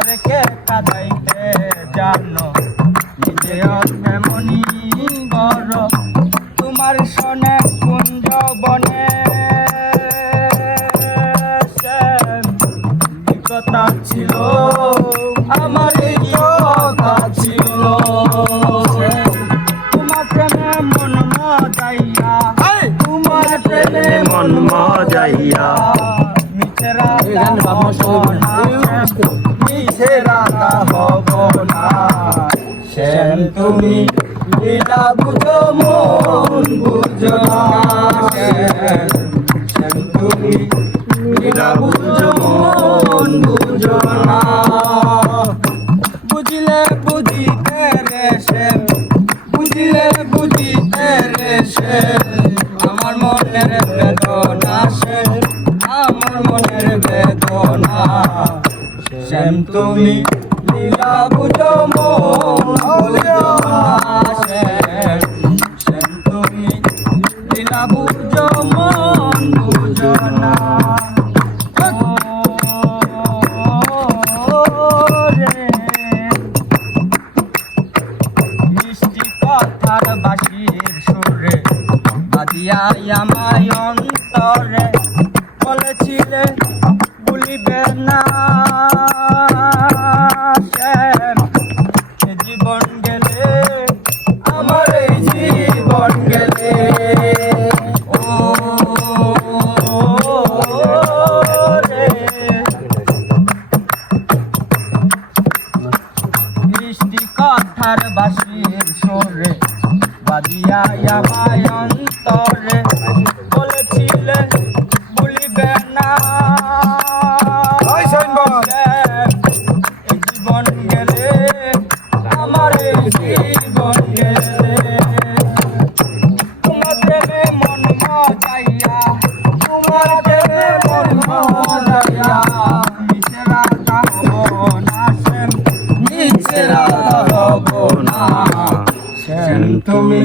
পরকে কাদাইতে জানো। নিজে তেমনি বড় তোমার সনে কুঞ্জ বনে। কথা ছিল আমার এই কথা ছিল তোমার প্রেমে মন মজাইয়া তোমার প্রেমে মন মজাইয়া। মিচেরা সবাই মিছেরা হব না। শ্যাম, তুমি লীলা বুঝো মন বুঝো না। শ্যাম, তুমি লীলা বুঝো মন বুঝো না। বুঝলে বুঝিতে রে শ্যাম, বুঝলে বুঝিতে রে শ্যাম। আমার মনের বেদনা শ্যাম, আমার মনের বেদনা। শ্যাম তুমি লীলা বুঝো না শ্যাম শ্যাম তুমি লীলা বুঝো মন বুঝো না বাদিয়াই আমায় অন্তরে বলেছিলে, ভুলিবে না। জীবন গেলে আমার এই জীবন গেলে। ও মিষ্টি কথার বাসির সুরে বাদিয়া আমায় অন্তরে। তুমি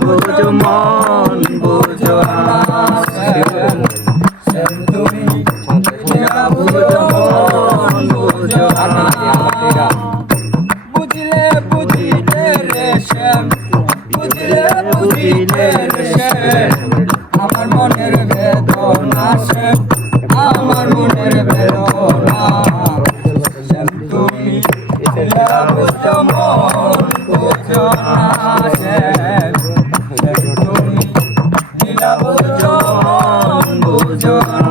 বুঝো মন বুঝো আমার মনের বেদনা শ্যাম আমার মনের বেদনা তুমি বুঝো মন, বুঝো না তুমি বুঝো বুঝো না